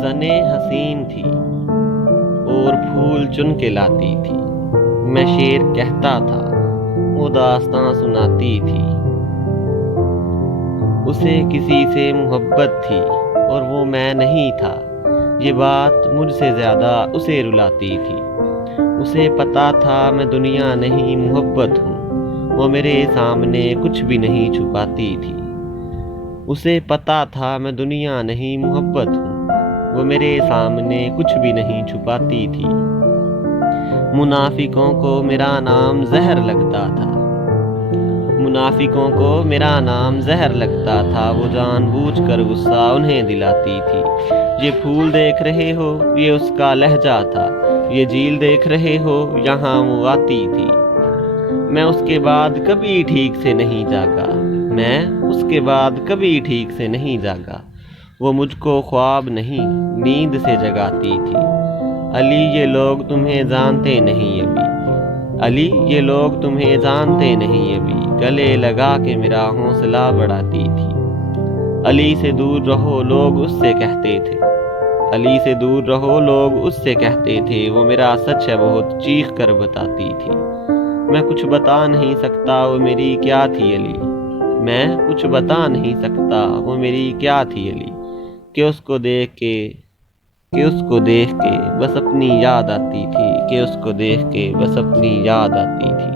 زنیں حسین تھی اور پھول چن کے لاتی تھی، میں شعر کہتا تھا وہ داستاں سناتی تھی۔ اسے کسی سے محبت تھی اور وہ میں نہیں تھا، یہ بات مجھ سے زیادہ اسے رلاتی تھی۔ اسے پتا تھا میں دنیا نہیں محبت ہوں، وہ میرے سامنے کچھ بھی نہیں چھپاتی تھی۔ اسے پتا تھا میں دنیا نہیں محبت ہوں، وہ میرے سامنے کچھ بھی نہیں چھپاتی تھی۔ منافقوں کو میرا نام زہر لگتا تھا، منافقوں کو میرا نام زہر لگتا تھا، وہ جان بوجھ کر غصہ انہیں دلاتی تھی۔ یہ پھول دیکھ رہے ہو یہ اس کا لہجہ تھا، یہ جھیل دیکھ رہے ہو یہاں وہ آتی تھی۔ میں اس کے بعد کبھی ٹھیک سے نہیں جاگا، میں اس کے بعد کبھی ٹھیک سے نہیں جاگا، وہ مجھ کو خواب نہیں نیند سے جگاتی تھی۔ علی یہ لوگ تمہیں جانتے نہیں ابھی، علی یہ لوگ تمہیں جانتے نہیں ابھی، گلے لگا کے میرا حوصلہ بڑھاتی تھی۔ علی سے دور رہو لوگ اس سے کہتے تھے، علی سے دور رہو لوگ اس سے کہتے تھے، وہ میرا سچ ہے بہت چیخ کر بتاتی تھی۔ میں کچھ بتا نہیں سکتا وہ میری کیا تھی علی، میں کچھ بتا نہیں سکتا وہ میری کیا تھی علی، کہ اس کو دیکھ کے بس اپنی یاد آتی تھی، کہ اس کو دیکھ کے بس اپنی یاد آتی تھی۔